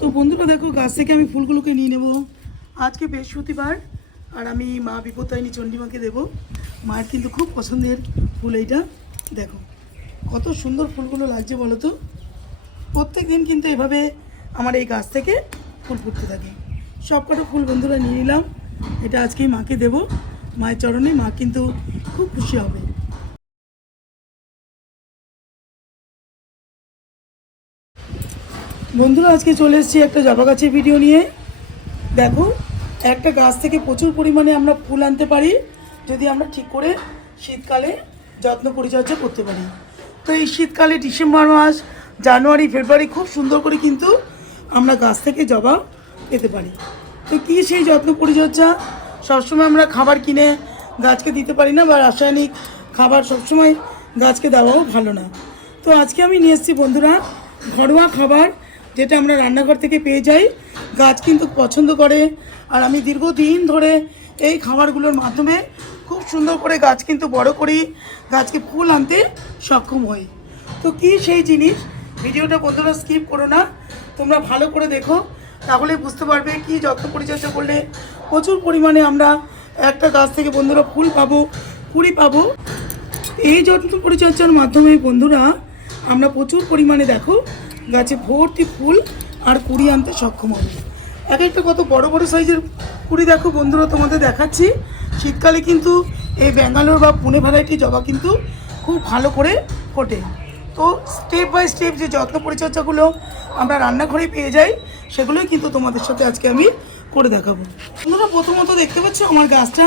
তো বন্ধুরা দেখো, গাছ থেকে আমি ফুলগুলোকে নিয়ে নেব। আজকে বৃহস্পতিবার, আর আমি মা বিপত্তায়নী চণ্ডীমাকে দেব। মায়ের কিন্তু খুব পছন্দের ফুল এইটা। দেখো, কত সুন্দর ফুলগুলো লাগছে বলো তো? প্রত্যেক দিন কিন্তু এভাবে আমার এই গাছ থেকে ফুল ফুটতে থাকে। সবকটা ফুল বন্ধুরা নিয়ে নিলাম। এটা আজকেই মাকে দেব। মায়ের চরণে মা কিন্তু খুব খুশি হবে। বন্ধুরা, আজকে চলে এসেছি একটা জবা গাছের ভিডিও নিয়ে। দেখো, একটা গাছ থেকে প্রচুর পরিমাণে আমরা ফুল আনতে পারি, যদি আমরা ঠিক করে শীতকালে যত্ন পরিচর্যা করতে পারি। তো এই শীতকালে ডিসেম্বর মাস, জানুয়ারি, ফেব্রুয়ারি খুব সুন্দর করে কিন্তু আমরা গাছ থেকে জবা পেতে পারি। তো কী সেই যত্ন পরিচর্যা? সবসময় আমরা খাবার কিনে গাছকে দিতে পারি না বা রাসায়নিক খাবার সবসময় গাছকে দেওয়াও ভালো না। তো আজকে আমি নিয়ে এসেছি বন্ধুরা, ঘরোয়া খাবার যেটা আমরা রান্নাঘর থেকে পেয়ে যাই, গাছ কিন্তু পছন্দ করে। আর আমি দীর্ঘদিন ধরে এই খাবারগুলোর মাধ্যমে খুব সুন্দর করে গাছ কিন্তু বড় করি, গাছকে ফুল আনতে সক্ষম হই। তো কি সেই জিনিস? ভিডিওটা বন্ধুরা স্কিপ করো না, তোমরা ভালো করে দেখো, তাহলে বুঝতে পারবে কি যত্ন পরিচর্যা করলে প্রচুর পরিমাণে আমরা একটা গাছ থেকে বন্ধুরা ফুল পাবো, কুড়ি পাবো। এই যত্ন পরিচর্যার মাধ্যমে বন্ধুরা, আমরা প্রচুর পরিমাণে দেখো গাছে ভর্তি ফুল আর কুড়ি আনতে সক্ষম হবে। এক একটা কত বড় বড় সাইজের কুড়ি দেখো বন্ধুরা, তোমাদের দেখাচ্ছি। শীতকালে কিন্তু এই ব্যাঙ্গালোর বা পুনে ভ্যারাইটি জবা কিন্তু খুব ভালো করে ফোটে। তো স্টেপ বাই স্টেপ যে যত্ন পরিচর্যাগুলো আমরা রান্নাঘরে পেয়ে যাই, সেগুলোই কিন্তু তোমাদের সাথে আজকে আমি করে দেখাবো। তোমরা প্রথমত দেখতে পাচ্ছ আমার গাছটা।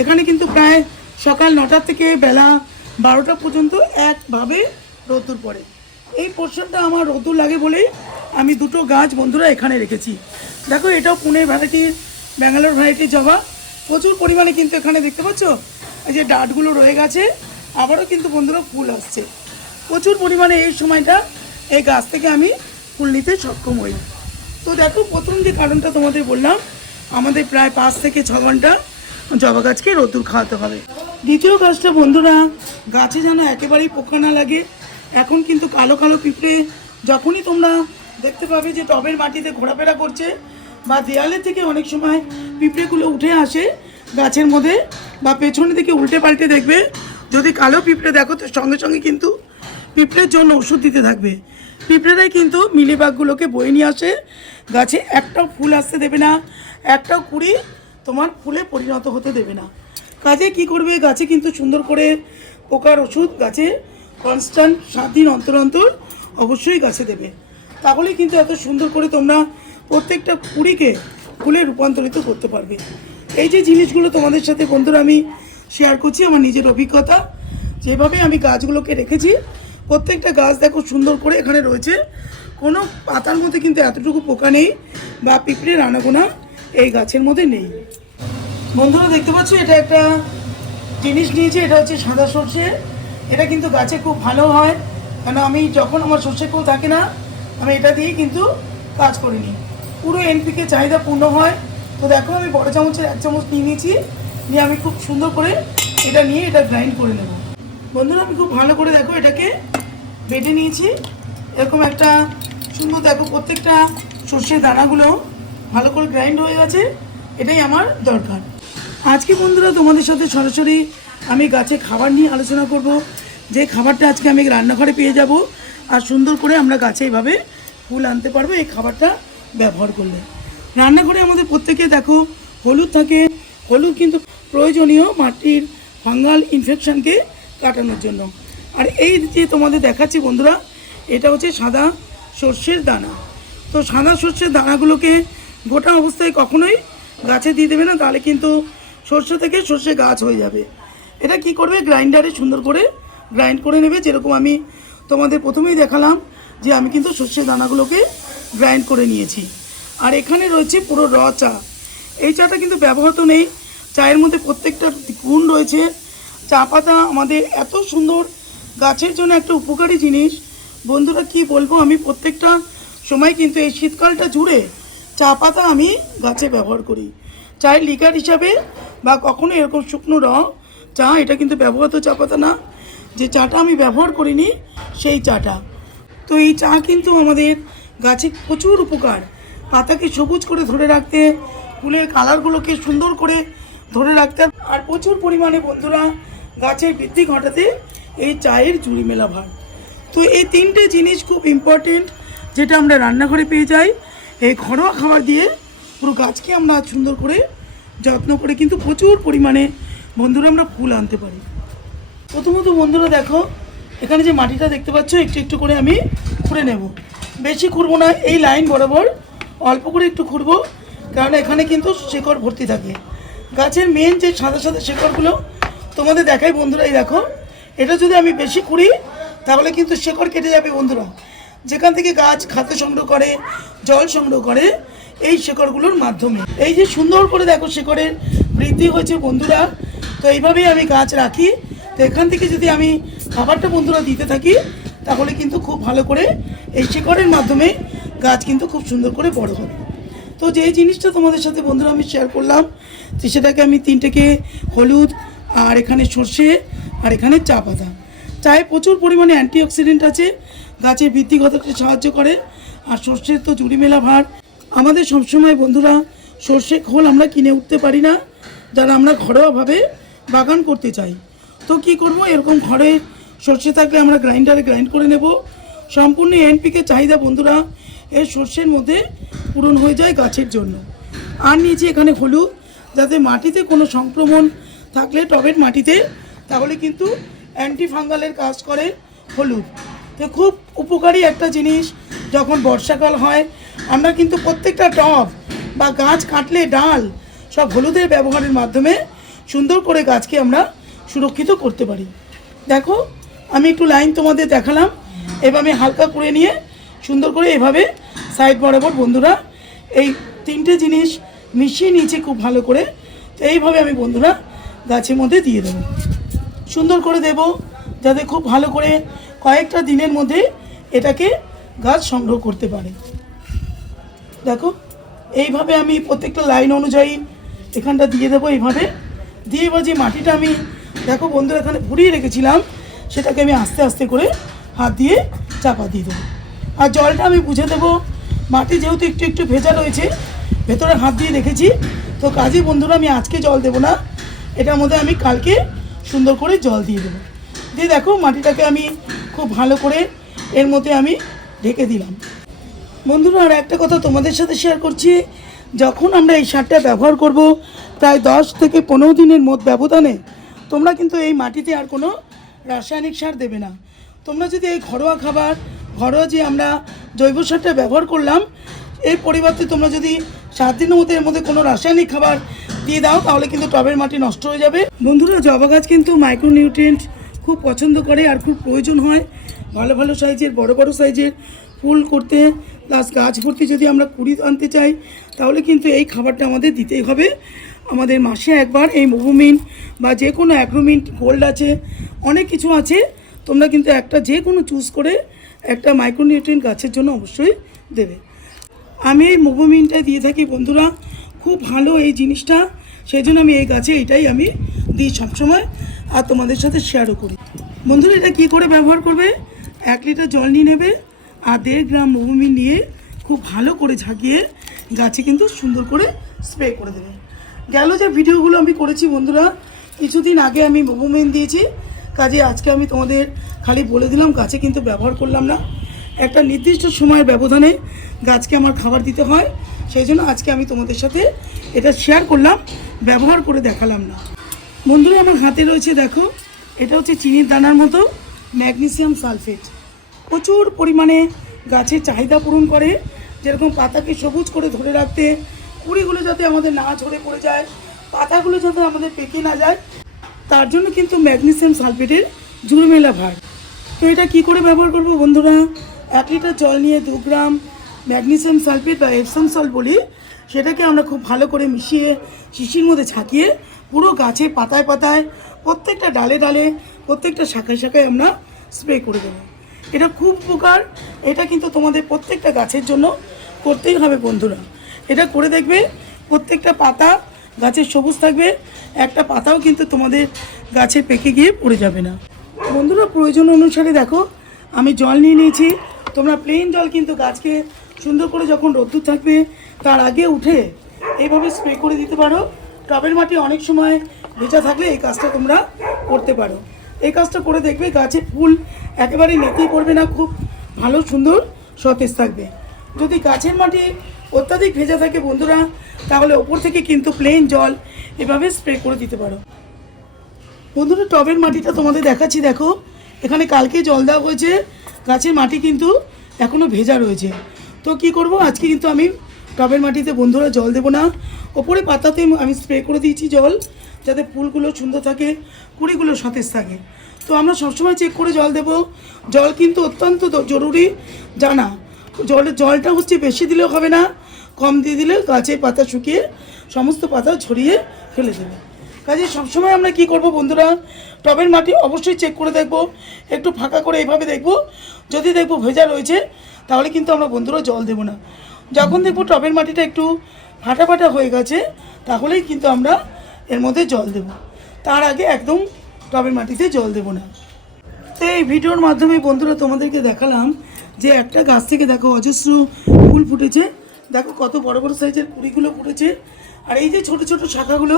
এখানে কিন্তু প্রায় সকাল নটার থেকে বেলা বারোটা পর্যন্ত একভাবে রোদ্দুর পড়ে। এই পোর্শনটা আমার রোদ্দুর লাগে বলেই আমি দুটো গাছ বন্ধুরা এখানে রেখেছি। দেখো, এটাও পুনে ভ্যারাইটির ব্যাঙ্গালোর ভ্যারাইটির জবা। প্রচুর পরিমাণে কিন্তু এখানে দেখতে পাচ্ছ? এই যে ডাটগুলো রয়ে গেছে, আবারও কিন্তু বন্ধুরা ফুল আসছে। প্রচুর পরিমাণে এই সময়টা এই গাছ থেকে আমি ফুল নিতে সক্ষম হই। তো দেখো, প্রথম যে কারণটা তোমাদের বললাম, আমাদের প্রায় পাঁচ থেকে ছ ঘণ্টা জবা গাছকে রোদ্দুর খাওয়াতে হবে। দ্বিতীয় গাছটা বন্ধুরা, গাছে যেন একেবারেই পোকা না লাগে এখন কিন্তু কালো কালো পিঁপড়ে যখনই তোমরা দেখতে পাবে যে টবের মাটিতে ঘোরাফেরা করছে বা দেয়ালে থেকে অনেক সময় পিঁপড়েগুলো উঠে আসে গাছের মধ্যে বা পেছনে থেকে উল্টে পাল্টে দেখবে, যদি কালো পিঁপড়ে দেখো তো সঙ্গে সঙ্গে কিন্তু পিঁপড়ের জন্য ওষুধ দিতে থাকবে। পিঁপড়েরাই কিন্তু মিলিবাগগুলোকে বয়ে নিয়ে আসে, গাছে একটাও ফুল আসতে দেবে না, একটাও কুড়ি তোমার ফুলে পরিণত হতে দেবে না। কাজে কি করবে? গাছে কিন্তু সুন্দর করে পোকার ওষুধ গাছে কনস্ট্যান্ট সাত দিন অন্তর অন্তর অবশ্যই গাছে দেবে। তাহলে কিন্তু এত সুন্দর করে তোমরা প্রত্যেকটা কুড়িকে ফুলে রূপান্তরিত করতে পারবে। এই যে জিনিসগুলো তোমাদের সাথে বন্ধুরা আমি শেয়ার করছি, আমার নিজের অভিজ্ঞতা, যেভাবে আমি গাছগুলোকে রেখেছি, প্রত্যেকটা গাছ দেখো সুন্দর করে এখানে রয়েছে। কোনো পাতার মধ্যে কিন্তু এতটুকু পোকা নেই বা পিঁপড়ে রানাগোনা এই গাছের মধ্যে নেই। বন্ধুরা দেখতে পাচ্ছ, এটা একটা জিনিস নিয়েছে, এটা হচ্ছে সাদা সর্ষে। এটা কিন্তু গাছে খুব ভালো হয়। কেন আমি যখন আমার সর্ষে ফুল থাকে না, আমি এটা দিয়েই কিন্তু কাজ করে নিই পুরো এনপিকে চাহিদা পূর্ণ হয়। তো দেখো, আমি বড় চামচের এক চামচ নিয়ে নিয়েছি। নিয়ে আমি খুব সুন্দর করে এটা নিয়ে এটা গ্রাইন্ড করে নেব। বন্ধুরা, আমি খুব ভালো করে দেখো এটাকে বেটে নিয়েছি। এরকম একটা সুন্দর দেখো, প্রত্যেকটা সর্ষের দানাগুলো ভালো করে গ্রাইন্ড হয়ে গেছে। এটাই আমার দরকার। আজকে বন্ধুরা, তোমাদের সাথে সরাসরি আমি গাছে খাবার নিয়ে আলোচনা করব। যে খাবারটা আজকে আমি রান্নাঘরে পেয়ে যাব, আর সুন্দর করে আমরা গাছে এইভাবে ফুল আনতে পারব, এই খাবারটা ব্যবহার করলে। রান্নাঘরে আমাদের প্রত্যেকে দেখো, হলুদ থাকে। হলুদ কিন্তু প্রয়োজনীয় মাটির ফাঙ্গাল ইনফেকশানকে কাটানোর জন্য। আর এই যে তোমাদের দেখাচ্ছি বন্ধুরা, এটা হচ্ছে সাদা সর্ষের দানা। তো সাদা সর্ষের দানাগুলোকে গোটা অবস্থায় কখনোই গাছে দিয়ে দেবে না, তাহলে কিন্তু সর্ষে থেকে সর্ষে গাছ হয়ে যাবে। এটা কি করবে? গ্রাইন্ডারে সুন্দর করে গ্রাইন্ড করে নেবে, যেরকম আমি তোমাদের প্রথমেই দেখালাম যে আমি কিন্তু সর্ষে দানাগুলোকে গ্রাইন্ড করে নিয়েছি। আর এখানে রয়েছে পুরো র চা। এই চাটা কিন্তু ব্যবহৃত নেই। চায়ের মধ্যে প্রত্যেকটা গুণ রয়েছে। চা পাতা আমাদের এত সুন্দর, গাছের জন্য একটা উপকারী জিনিস। বন্ধুরা, কি বলব, আমি প্রত্যেকটা সময় কিন্তু এই শীতকালটা জুড়ে চা পাতা আমি গাছে ব্যবহার করি। চায়ের লিকার হিসাবে বা কখনো এরকম শুকনো র চা, এটা কিন্তু ব্যবহৃত চা পাতা না। যে চাটা আমি ব্যবহার করিনি, সেই চাটা। তো এই চা কিন্তু আমাদের গাছে প্রচুর উপকার। পাতাকে সবুজ করে ধরে রাখতে, ফুলের কালারগুলোকে সুন্দর করে ধরে রাখতে আর প্রচুর পরিমাণে বন্ধুরা গাছের বৃদ্ধি ঘটাতে এই চায়ের জুড়ি মেলা ভার। তো এই তিনটে জিনিস খুব ইম্পর্টেন্ট যেটা আমরা রান্নাঘরে পেয়ে যাই। এই ঘরোয়া খাবার দিয়ে পুরো গাছকে আমরা সুন্দর করে যত্ন করে কিন্তু প্রচুর পরিমাণে বন্ধুরা আমরা ফুল আনতে পারি। প্রথমত বন্ধুরা দেখো, এখানে যে মাটিটা দেখতে পাচ্ছ, একটু একটু করে আমি খুঁড়ে নেব। বেশি খুঁড়বো না, এই লাইন বরাবর অল্প করে একটু খুঁড়বো, কারণ এখানে কিন্তু শেকড় ভর্তি থাকে। গাছের মেন যে সাদা সাদা শেকড়গুলো, তোমাদের দেখাই বন্ধুরা, এই দেখো, এটা যদি আমি বেশি খুঁড়ি, তাহলে কিন্তু শেকড় কেটে যাবে বন্ধুরা। যেখান থেকে গাছ খাদ্য সংগ্রহ করে, জল সংগ্রহ করে, এই শেকড়গুলোর মাধ্যমে। এই যে সুন্দর করে দেখো শেকড়ের বৃদ্ধি হয়েছে বন্ধুরা, তো এইভাবেই আমি গাছ রাখি। তো এখান থেকে যদি আমি খাবারটা বন্ধুরা দিতে থাকি, তাহলে কিন্তু খুব ভালো করে এই শেকড়ের মাধ্যমে গাছ কিন্তু খুব সুন্দর করে বড় হবে। তো যে জিনিসটা তোমাদের সাথে বন্ধুরা আমি শেয়ার করলাম, তো সেটাকে আমি তিনটেকে হলুদ, আর এখানে সর্ষে, আর এখানে চা পাতা। চায়ে প্রচুর পরিমাণে অ্যান্টিঅক্সিডেন্ট আছে, গাছের বৃদ্ধি ঘটাতে সাহায্য করে, আর সর্ষের তো জুড়ি মেলা ভার। আমাদের সবসময় বন্ধুরা সর্ষে খোল আমরা কিনে উঠতে পারি না, যারা আমরা ঘরোয়াভাবে বাগান করতে চাই। তো কি করব? এরকম ঘরে সর্ষে থাকলে আমরা গ্রাইন্ডারে গ্রাইন্ড করে নেব। সম্পূর্ণ এনপিকে চাহিদা, বন্ধুরা, এই সর্ষের মধ্যে পূরণ হয়ে যায় গাছের জন্য। আর নিয়েছি এখানে হলুদ, যাতে মাটিতে কোনো সংক্রমণ থাকলে টবের মাটিতে, তাহলে কিন্তু অ্যান্টি ফাঙ্গালের কাজ করে হলুদ। তো খুব উপকারী একটা জিনিস, যখন বর্ষাকাল হয়, আমরা কিন্তু প্রত্যেকটা টব বা গাছ কাটলে ডাল সব হলুদের ব্যবহারের মাধ্যমে সুন্দর করে গাছকে আমরা সুরক্ষিত করতে পারি। দেখো, আমি একটু লাইন তোমাদের দেখালাম। এভাবে হালকা করে নিয়ে সুন্দর করে এভাবে সাইড বরাবর বন্ধুরা এই তিনটে জিনিস মিশিয়ে নিয়েছি খুব ভালো করে। তো এইভাবে আমি বন্ধুরা গাছের মধ্যে দিয়ে দেবো। সুন্দর করে দেব, যাতে খুব ভালো করে কয়েকটা দিনের মধ্যে এটাকে গাছ সংগ্রহ করতে পারে। দেখো, এইভাবে আমি প্রত্যেকটা লাইন অনুযায়ী এখানটা দিয়ে দেবো এইভাবে। দিয়ে এবার যে মাটিটা আমি দেখো বন্ধু এখানে ভরিয়ে রেখেছিলাম। সেটাকে আমি আস্তে আস্তে করে হাত দিয়ে চাপা দিয়ে দেবো। আর জলটা আমি বুঝে দেবো। মাটি যেহেতু একটু একটু ভেজা রয়েছে, ভেতরে হাত দিয়ে রেখেছি। তো কাজে বন্ধুরা, আমি আজকে জল দেবো না। এটার মধ্যে আমি কালকে সুন্দর করে জল দিয়ে দেবো। দিয়ে দেখো, মাটিটাকে আমি খুব ভালো করে এর মধ্যে আমি ঢেকে দিলাম। বন্ধুরা, আর একটা কথা তোমাদের সাথে শেয়ার করছি। যখন আমরা এই সারটা ব্যবহার করব, প্রায় দশ থেকে পনেরো দিনের মধ্যে ব্যবধানে তোমরা কিন্তু এই মাটিতে আর কোনো রাসায়নিক সার দেবে না। তোমরা যদি এই ঘরোয়া খাবার, ঘরোয়া যে আমরা জৈব সারটা ব্যবহার করলাম, এর পরিবর্তে তোমরা যদি সাত দিনের মধ্যে এর মধ্যে কোনো রাসায়নিক খাবার দিয়ে দাও, তাহলে কিন্তু টবের মাটি নষ্ট হয়ে যাবে। বন্ধুরা, জবা গাছ কিন্তু মাইক্রোনিউট্রিয়েন্ট খুব পছন্দ করে আর খুব প্রয়োজন হয়। ভালো ভালো সাইজের, বড় বড় সাইজের ফুল করতে প্লাস গাছ ভর্তি যদি আমরা কুড়ি আনতে চাই, তাহলে কিন্তু এই খাবারটা আমাদের দিতেই হবে। আমাদের মাসে একবার এই মুভুমিন বা যে কোনো অ্যাগ্রোমিন্ট গোল্ড আছে, অনেক কিছু আছে। তোমরা কিন্তু একটা যে কোনো চুজ করে একটা মাইক্রোনিউট্রিয়েন্ট গাছের জন্য অবশ্যই দেবে। আমি এই মুভমেন্টটা দিয়ে থাকি বন্ধুরা, খুব ভালো এই জিনিসটা সেই জন্য আমি এই গাছে এটাই আমি দিই সবসময় আর তোমাদের সাথে শেয়ারও করি। বন্ধুরা, এটা কী করে ব্যবহার করবে? এক লিটার জল নিয়ে নেবে আর দেড় গ্রাম মুভমিন নিয়ে খুব ভালো করে ঝাঁকিয়ে গাছে কিন্তু সুন্দর করে স্প্রে করে দেবে। গেল যে ভিডিওগুলো আমি করেছি বন্ধুরা, কিছুদিন আগে আমি মুভমেন্ট দিয়েছি। কাজে আজকে আমি তোমাদের খালি বলে দিলাম, গাছে কিন্তু ব্যবহার করলাম না। একটা নির্দিষ্ট সময়ের ব্যবধানে গাছকে আমার খাবার দিতে হয়। সেই জন্য আজকে আমি তোমাদের সাথে এটা শেয়ার করলাম, ব্যবহার করে দেখালাম না। বন্ধুরা, আমার হাতে রয়েছে দেখো, এটা হচ্ছে চিনির দানার মতো ম্যাগনেসিয়াম সালফেট। প্রচুর পরিমাণে গাছের চাহিদা পূরণ করে। যেরকম পাতাকে সবুজ করে ধরে রাখতে কুড়িগুলো যাতে আমাদের না ঝরে পড়ে যায়, পাতাগুলো যাতে আমাদের পেকে না যায়, তার জন্য কিন্তু ম্যাগনেসিয়াম সালফেটের জুড়মেলা ভার। তো এটা কী করে ব্যবহার করব বন্ধুরা? এক লিটার জল নিয়ে দু গ্রাম ম্যাগনেসিয়াম সালফেট বা এপসাম সল্ট বলি, সেটাকে আমরা খুব ভালো করে মিশিয়ে শিশির মধ্যে ছাকিয়ে পুরো গাছে পাতায় পাতায় প্রত্যেকটা ডালে ডালে, প্রত্যেকটা শাখায় শাখায় আমরা স্প্রে করে দেবো। এটা খুব উপকার, এটা কিন্তু তোমাদের প্রত্যেকটা গাছের জন্য করতেই হবে বন্ধুরা। এটা করে দেখবে, প্রত্যেকটা পাতা গাছের সবুজ থাকবে, একটা পাতাও কিন্তু তোমাদের গাছে পেকে গিয়ে পড়ে যাবে না। বন্ধুরা, প্রয়োজন অনুসারে দেখো, আমি জল নিয়ে নিয়েছি। তোমরা প্লেন জল কিন্তু গাছকে সুন্দর করে যখন রোদ্দুর থাকবে, তার আগে উঠে এইভাবে স্প্রে করে দিতে পারো। টবের মাটি অনেক সময় ভেজা থাকলে এই কাজটা তোমরা করতে পারো। এই কাজটা করে দেখবে, গাছে ফুল একেবারে নেতেই পড়বে না, খুব ভালো, সুন্দর সতেজ থাকবে। যদি গাছের মাটি অত্যাধিক ভেজা থাকে বন্ধুরা, তাহলে ওপর থেকে কিন্তু প্লেন জল এভাবে স্প্রে করে দিতে পারো। বন্ধুরা, টবের মাটিটা তোমাদের দেখাচ্ছি, দেখো। এখানে কালকে জল দেওয়া হয়েছে, গাছের মাটি কিন্তু এখনও ভেজা রয়েছে। তো কি করব, আজকে কিন্তু আমি টবের মাটিতে বন্ধুরা জল দেবো না। ওপরে পাতাতে আমি স্প্রে করে দিয়েছি জল, যাতে ফুলগুলো সুন্দর থাকে কুড়িগুলো সতেজ থাকে। তো আমরা সবসময় চেক করে জল দেব। জল কিন্তু অত্যন্ত জরুরি, জানা। জলের জলটা হচ্ছে বেশি দিলেও হবে না, কম দিয়ে দিলে গাছের পাতা শুকিয়ে সমস্ত পাতা ছড়িয়ে ফেলে দেবে। কাজে সবসময় আমরা কি করব বন্ধুরা, টবের মাটি অবশ্যই চেক করে দেখব, একটু ফাঁকা করে এইভাবে দেখব। যদি দেখব ভেজা রয়েছে, তাহলে কিন্তু আমরা বন্ধুরা জল দেব না। যখন দেখব টবের মাটিটা একটু ফাটা ফাটা হয়ে গেছে, তাহলেই কিন্তু আমরা এর মধ্যে জল দেব। তার আগে একদম টবের মাটিতে জল দেব না। তো এই ভিডিওর মাধ্যমে বন্ধুরা তোমাদেরকে দেখালাম যে একটা গাছ থেকে দেখো অজস্র ফুল ফুটেছে। দেখো কত বড় বড় সাইজের কুড়িগুলো ফুটেছে। আর এই যে ছোট ছোট শাখাগুলো,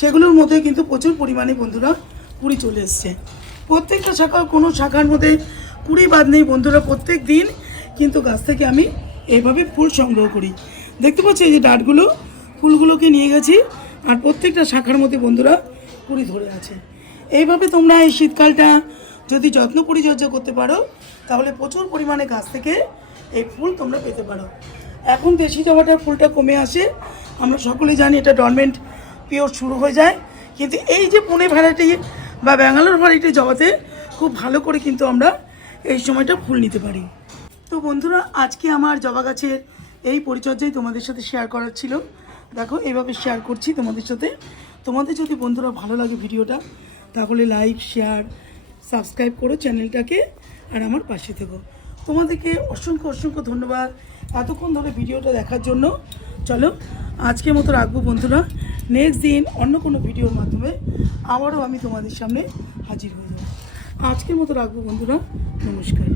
সেগুলোর মধ্যে কিন্তু প্রচুর পরিমাণে বন্ধুরা কুড়ি চলে এসছে। প্রত্যেকটা শাখা, কোনো শাখার মধ্যে কুড়ি বাদ নেই বন্ধুরা, প্রত্যেক দিন কিন্তু গাছ থেকে আমি এইভাবে ফুল সংগ্রহ করি। দেখতে পাচ্ছি এই যে ডাটগুলো, ফুলগুলোকে নিয়ে গেছি, আর প্রত্যেকটা শাখার মধ্যে বন্ধুরা কুড়ি ধরে আছে। এইভাবে তোমরা এই শীতকালটা যদি যত্ন পরিচর্যা করতে পারো তাহলে প্রচুর পরিমাণে গাছ থেকে এই ফুল তোমরা পেতে পারো। এখন দেশি জবাটার ফুলটা কমে আসে। আমরা সকলেই জানি এটা ডরমেন্ট পিওর শুরু হয়ে যায়। কিন্তু এই যে পুনে ভ্যারাইটি বা ব্যাঙ্গালোর ভ্যারাইটি জবাতে খুব ভালো করে কিন্তু আমরা এই সময়টা ফুল নিতে পারি। তো বন্ধুরা, আজকে আমার জবা গাছের এই পরিচর্যাই তোমাদের সাথে শেয়ার করার ছিল। দেখো, এইভাবে শেয়ার করছি তোমাদের সাথে। তোমাদের যদি বন্ধুরা ভালো লাগে ভিডিওটা, তাহলে লাইক শেয়ার সাবস্ক্রাইব করো চ্যানেলটাকে আর আমার পাশে থেকো। তোমাদেরকে অসংখ্য অসংখ্য ধন্যবাদ এতক্ষণ ধরে ভিডিওটা দেখার জন্য। চলো, আজকের মতো রাখব বন্ধুরা। নেক্সট দিন অন্য কোনো ভিডিওর মাধ্যমে আবারও আমি তোমাদের সামনে হাজির হয়ে যাব। আজকের মতো রাখব বন্ধুরা। নমস্কার।